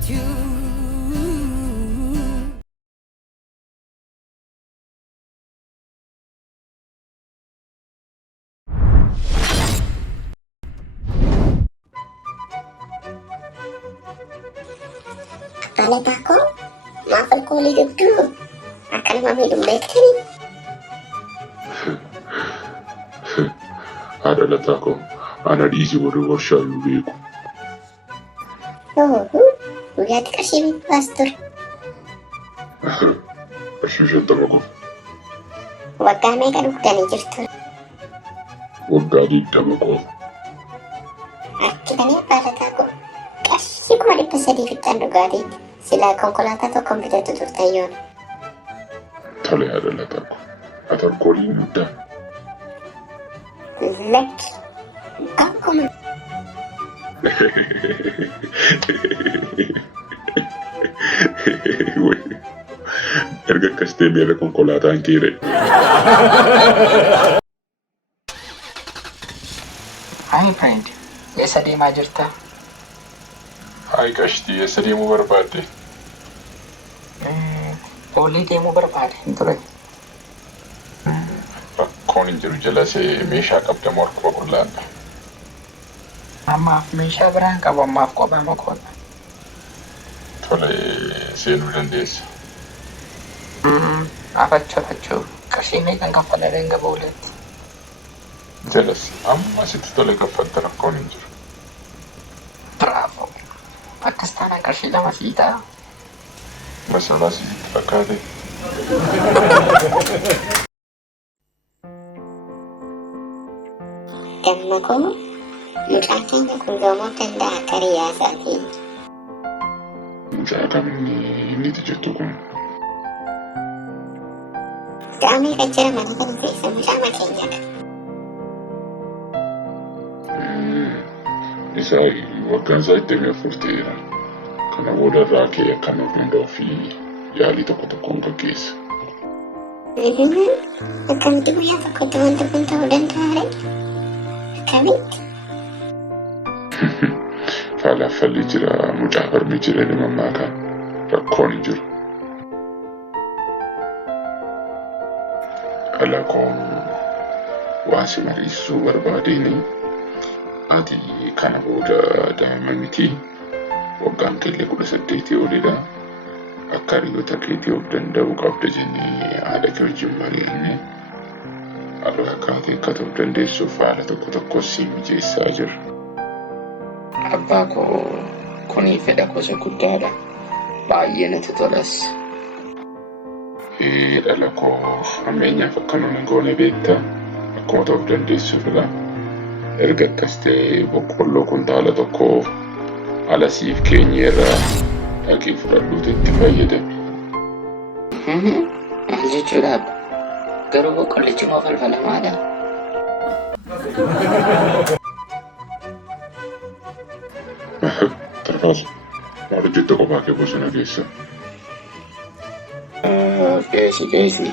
without you. Anak aku, maaf aku hidup dulu. Akan mami lumbekan. Haadha lataa koo ana dhiisii warri warshaayyuu beeku. Guyyaatti qarshii baas ture. Qarshii 50 qofa. Waggaa meeqa dhugdanii jirtu? Waggaa 20 qofa. Harkitanii abbaa lataa koo qarshii 300 fixxan dhugaatiitti. Silaa konkolaataa tokkoon bitatu turtan yoon. Tole haadha lataa koo ati alkoolii muddaa. Lakki akkuma. Erga akkas ta'e beela konkolaataan keere. Hi friend, eessa deemaa jirta? Hayi qashtii eessa deemuu barbaadde? Boolii deemuu barbaade hin ture. Rakkoon hin jiru jalasee meeshaa qabda moo harka qulqullaadha? Ammaaf meeshaa biraan qabu ammaaf kophaa makoodha. Tole seenuu dandeessa. Afachuu qarshii meeqan kaffala danga booleetti? Jalas amma sitti tole kaffalta rakkoon hin jiru. Bravo! Akkas taanaan qarshii 2 fiixaa. Masalaa sitti fakkaate. Damma koo mucaan keenya kun gamoo danda'a akka riyaasaatiin. Mucaa kam inni jettu kun? Gaamee kan jira mana kana keessa mucaa makeenyadha. Isaa waggaan isaa 24 ta'eera. Kana booda irraa kee akkana hundaa fi yaalii tokkoon gaggeessa. Akkamitti guyyaa tokkotti wanta kun ta'uu danda'a? Akkamitti? Faalaffalli jira mucaa harmi jira ni mammaakaa rakkoon hin jiru. Alakoon waan si mariisuu barbaadeen ati kana booda daa'ima miti waggaan keellee 18 olidha. Akka hiriyoota keetii of danda'uu qabda jennee haadha kee wajjin mari'annee har'a akkaatee akka ta'uu dandeessuuf haala tokko si mijeessaa jirra. Abbaa koo kunii fedha gosa guddaadha. Baay'ee natti tolas. Dhala koo ammeenyaaf akkanoon goone beektaa akkuma ta'uu dandeessuufidha. Erga akkas ta'e boqqolloo kuntaala tokko ala siif keenyeerraa dhaqee fudhadhuutu itti fayyadame. Maal jechuudhaaf? Garuu boqqollichi moo falfalamaadha? Tarfaas maal hojjette qophaa kee bosona keessa? Keessi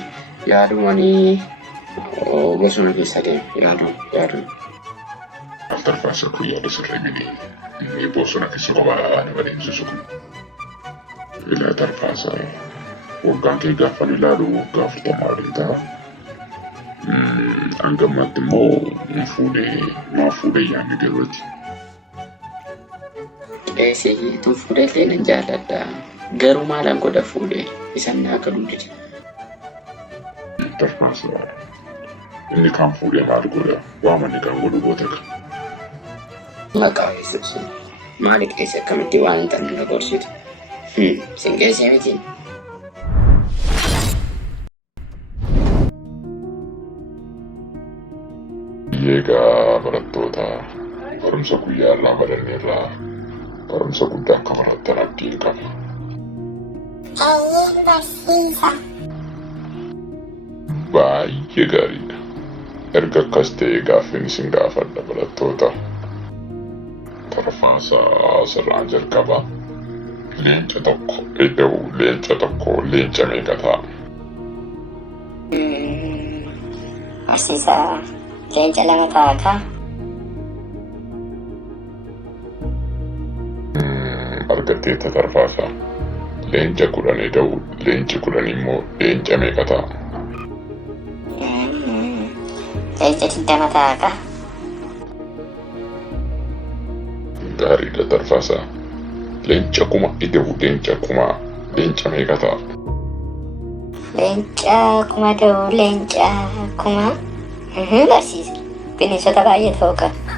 yaadumanii bosona keessa deemu yaaduma. Al tarfaasa kun yaada sirrii miti. Inni bosona keessa qophaa nama deemsisu kun. Ilaa tarfaasa waggaan kee gaafan ilaalu waggaa 40 waliin ta'a. Hangammaatti immoo maa fuudhee yaadni garooti. Keessi tun fuudhee nan jaalladha. Garuu maalaan godha fuudhee isan naa galu jedhe. Tarfaasa inni kan fuudhee maal godha? Waamanni kan godhu goota kan. Maqaa Yesuus maali keessa akkamitti waan hin taane na gorsitu? Sin keessee miti. Egaa barattoota barumsa guyyaa irraa baranneerraa barumsa guddaa akka barattan abdiin qaba. Eeyyee barsiisa. Baay'ee gaariidha. Erga akkas ta'e gaaffiin isin gaafadha barattoota. Tarfaasaa asirraan jalqaba. Leenca tokko leenca meeqa ta'a? Barsiisa leenca 2 ta'a. argatteetta tarfaasaa. Leenca kudhanii ta'u leenci kudhan immoo leenca meeqa ta'a? Leenca 20 ta'a ka. Gaariidha tarfaasaa. Leenca kuma ida'u leenca kuma leenca meeqa ta'a? Leenca kuma ta'u leenca kuma. Barsiisa. Bineensota baay'ee ta'uu qaba.